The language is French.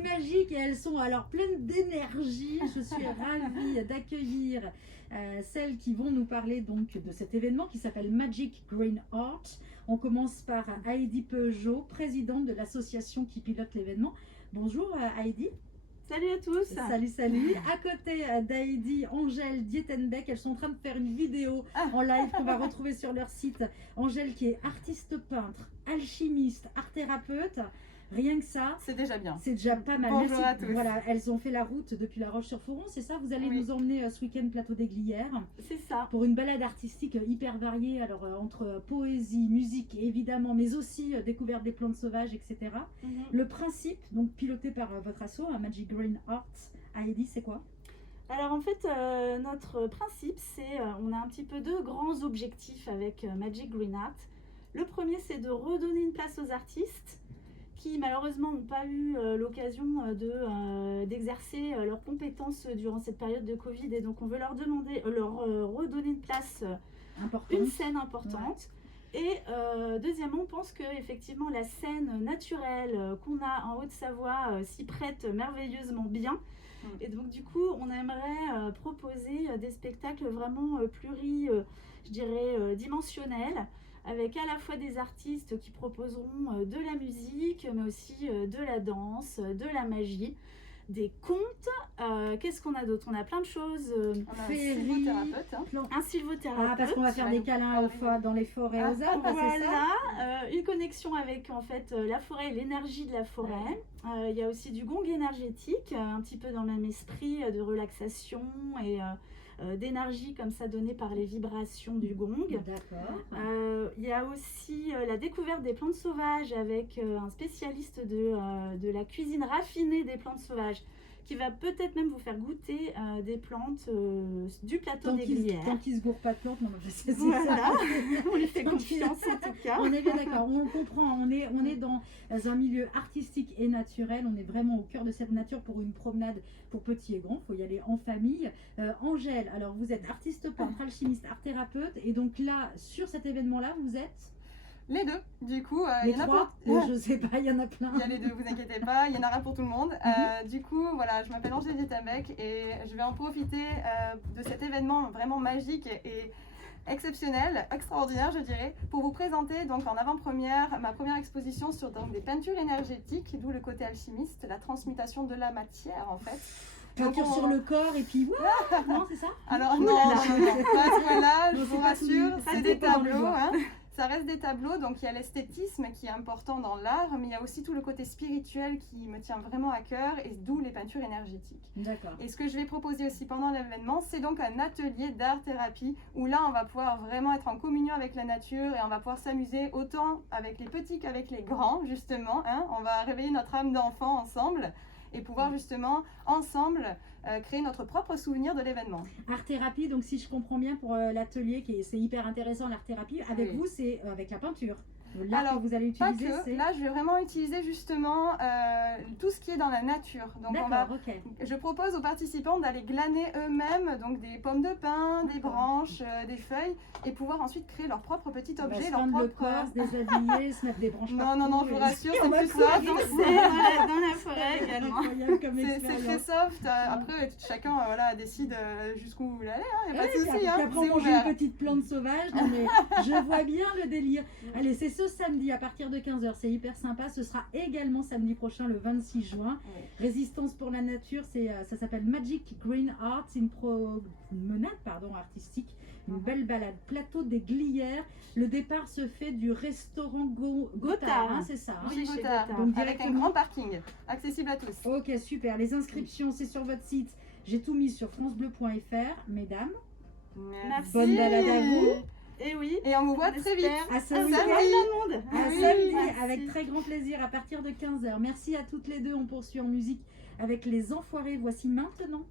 magiques et elles sont alors pleines d'énergie. Je suis ravie d'accueillir celles qui vont nous parler donc de cet événement qui s'appelle Magic Green Art. On commence par Heidi Peugeot, présidente de l'association qui pilote l'événement. Bonjour Heidi. Salut à tous. Salut, salut. À côté d'Heidi, Angèle Dietenbeck, elles sont en train de faire une vidéo en live qu'on va retrouver sur leur site. Angèle qui est artiste peintre, alchimiste, art thérapeute. Rien que ça, c'est déjà bien. C'est déjà pas mal. Bonjour Merci. À tous. Voilà, elles ont fait la route depuis La Roche-sur-Foron, c'est ça? Vous allez nous emmener ce week-end plateau des Glières. C'est ça. Pour une balade artistique hyper variée, alors entre poésie, musique évidemment, mais aussi découverte des plantes sauvages, etc. Le principe, donc piloté par votre asso, Magic Green Art, Heidi, c'est quoi? Alors en fait, notre principe, c'est, on a un petit peu deux grands objectifs avec Magic Green Art. Le premier, c'est de redonner une place aux artistes qui malheureusement n'ont pas eu l'occasion d'exercer leurs compétences durant cette période de Covid, et donc on veut leur redonner une place, une scène importante. Ouais. Et deuxièmement, on pense que effectivement la scène naturelle qu'on a en Haute-Savoie s'y prête merveilleusement bien. Et donc du coup, on aimerait proposer des spectacles vraiment dimensionnels, avec à la fois des artistes qui proposeront de la musique, mais aussi de la danse, de la magie, des contes. Qu'est-ce qu'on a d'autre? On a plein de choses. On a un sylvothérapeute. Un sylvothérapeute. Ah, parce qu'on va faire des câlins dans les forêts aux arbres, c'est ça? Une connexion avec en fait la forêt et l'énergie de la forêt. Il y a aussi du gong énergétique, un petit peu dans le même esprit de relaxation et d'énergie comme ça donnée par les vibrations du gong. D'accord. Il y a aussi la découverte des plantes sauvages avec un spécialiste de la cuisine raffinée des plantes sauvages qui va peut-être même vous faire goûter des plantes du plateau des Glières. Tant qu'ils ne se gourrent pas de plantes, non, c'est voilà. Ça. On les fait confiance en tout cas. On est bien d'accord, on comprend, on est dans un milieu artistique et naturel, on est vraiment au cœur de cette nature pour une promenade pour petits et grands, il faut y aller en famille. Angèle, alors vous êtes artiste peintre, alchimiste, art thérapeute, et donc là, sur cet événement-là, vous êtes... Les deux, du coup, il y en a plein. Je sais pas, il y en a plein. Il y a les deux, vous inquiétez pas, il y en aura pour tout le monde. Du coup, voilà, je m'appelle Angèle Dietenbeck et je vais en profiter de cet événement vraiment magique et exceptionnel, extraordinaire, je dirais, pour vous présenter donc en avant-première ma première exposition sur donc, des peintures énergétiques, d'où le côté alchimiste, la transmutation de la matière en fait. Peinture sur le corps et puis non, c'est ça? Alors non, pas à ce point-là, je vous rassure, c'est des tableaux. Ça reste des tableaux, donc il y a l'esthétisme qui est important dans l'art, mais il y a aussi tout le côté spirituel qui me tient vraiment à cœur, et d'où les peintures énergétiques. D'accord. Et ce que je vais proposer aussi pendant l'événement, c'est donc un atelier d'art-thérapie, où là on va pouvoir vraiment être en communion avec la nature, et on va pouvoir s'amuser autant avec les petits qu'avec les grands, justement. On va réveiller notre âme d'enfant ensemble, et pouvoir justement, ensemble, créer notre propre souvenir de l'événement. Art-thérapie, donc si je comprends bien pour l'atelier, c'est hyper intéressant l'art-thérapie, avec vous c'est avec la peinture. Là, que vous allez utiliser, là, je vais vraiment utiliser justement tout ce qui est dans la nature. Donc, je propose aux participants d'aller glaner eux-mêmes donc des pommes de pin, des branches, des feuilles, et pouvoir ensuite créer leur propre petit objet, leur propre... le corps, se déshabiller, se mettre des branches partout. Non, je vous rassure, c'est plus soft. Dans la forêt également. C'est très soft. Après, chacun décide jusqu'où vous voulez aller. Il n'y a pas de souci. Puis après, manger une petite plante sauvage. Non, mais je vois bien le délire. Allez, c'est ce samedi à partir de 15h, c'est hyper sympa. Ce sera également samedi prochain, le 26 juin. Résistance pour la nature, ça s'appelle Magic Green Art, c'est une promenade artistique, une belle balade. Plateau des Glières. Le départ se fait du restaurant Gothard, c'est ça? Oui, Gothard, donc avec un grand parking, accessible à tous. Ok, super. Les inscriptions, c'est sur votre site. J'ai tout mis sur francebleu.fr. Mesdames, merci. Bonne balade à vous. Et oui, et on vous voit très vite. À samedi, avec très grand plaisir à partir de 15h. Merci à toutes les deux. On poursuit en musique avec Les Enfoirés. Voici maintenant.